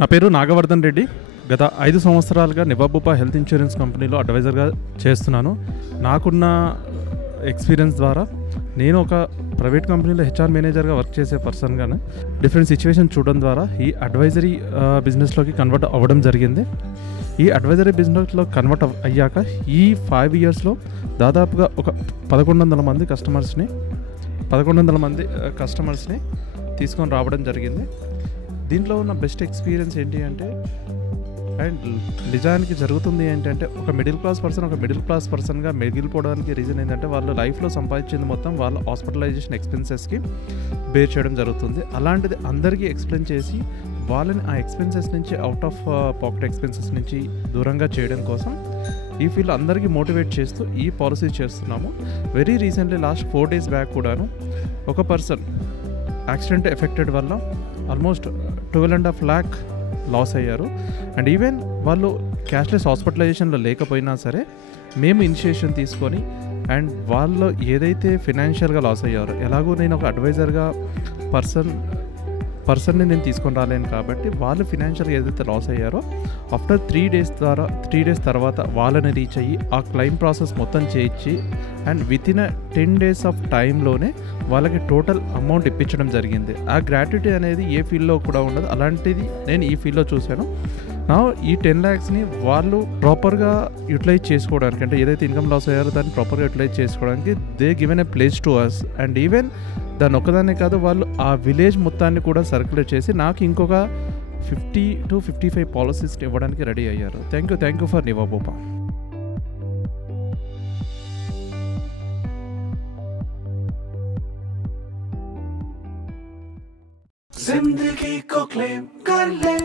నా పేరు నాగవర్ధన్ రెడ్డి. గత 5 సంవత్సరాలుగా నివాబూపా హెల్త్ ఇన్సూరెన్స్ కంపెనీలో అడ్వైజర్గా చేస్తున్నాను. నాకున్న ఎక్స్పీరియన్స్ ద్వారా నేను ఒక ప్రైవేట్ కంపెనీలో హెచ్ఆర్ మేనేజర్గా వర్క్ చేసే పర్సన్గానే డిఫరెంట్ సిచ్యువేషన్ చూడడం ద్వారా ఈ అడ్వైజరీ బిజినెస్లోకి కన్వర్ట్ అవ్వడం జరిగింది. ఈ అడ్వైజరీ బిజినెస్లో కన్వర్ట్ అయ్యాక ఈ 5 ఇయర్స్లో దాదాపుగా ఒక 1100 మంది కస్టమర్స్ని తీసుకొని రావడం జరిగింది. దీంట్లో ఉన్న బెస్ట్ ఎక్స్పీరియన్స్ ఏంటి అంటే, అండ్ నిజానికి జరుగుతుంది ఏంటంటే, ఒక మిడిల్ క్లాస్ పర్సన్గా మిగిలిపోవడానికి రీజన్ ఏంటంటే, వాళ్ళు లైఫ్లో సంపాదించింది మొత్తం వాళ్ళ హాస్పిటలైజేషన్ ఎక్స్పెన్సెస్కి బేర్ చేయడం జరుగుతుంది. అలాంటిది అందరికీ ఎక్స్ప్లెయిన్ చేసి వాళ్ళని ఆ ఎక్స్పెన్సెస్ నుంచి, అవుట్ ఆఫ్ పాకెట్ ఎక్స్పెన్సెస్ నుంచి దూరంగా చేయడం కోసం ఈ ఫీల్డ్ అందరికీ మోటివేట్ చేస్తూ ఈ పాలసీ చేస్తున్నాము. Very recently last 4 days back కూడాను ఒక పర్సన్ యాక్సిడెంట్ ఎఫెక్టెడ్ వల్ల ఆల్మోస్ట్ 12.5 lakh లాస్ అయ్యారు. అండ్ ఈవెన్ వాళ్ళు క్యాష్లెస్ హాస్పిటలైజేషన్లో లేకపోయినా సరే మేము ఇనిషియేషన్ తీసుకొని అండ్ వాళ్ళు ఏదైతే ఫినాన్షియల్గా లాస్ అయ్యారో, ఎలాగో నేను ఒక అడ్వైజర్గా పర్సన్ని నేను తీసుకొని రాలేను కాబట్టి వాళ్ళు ఫినాన్షియల్గా ఏదైతే లాస్ అయ్యారో ఆఫ్టర్ 3 days తర్వాత వాళ్ళని రీచ్ అయ్యి ఆ క్లెయిమ్ ప్రాసెస్ మొత్తం చేయించి అండ్ వితిన్ 10 days ఆఫ్ టైంలోనే వాళ్ళకి టోటల్ అమౌంట్ ఇప్పించడం జరిగింది. ఆ గ్రాట్యుటీ అనేది ఏ ఫీల్డ్లో కూడా ఉండదు. అలాంటిది నేను ఈ ఫీల్డ్లో చూశాను. నా ఈ 10 lakhsని వాళ్ళు ప్రాపర్గా యూటిలైజ్ చేసుకోవడానికి, అంటే ఏదైతే ఇన్కమ్ లాస్ అయ్యారో దాన్ని ప్రాపర్గా యూటిలైజ్ చేసుకోవడానికి they given a place to us. And even దాన్ని ఒక్కదాన్నే కాదు, వాళ్ళు ఆ విలేజ్ మొత్తాన్ని కూడా సర్క్యులేట్ చేసి నాకు ఇంకొక 50 to 55 పాలసీస్ ఇవ్వడానికి రెడీ అయ్యారు. Thank you for నివాబూపా. जिंदगी को क्लेम कर ले।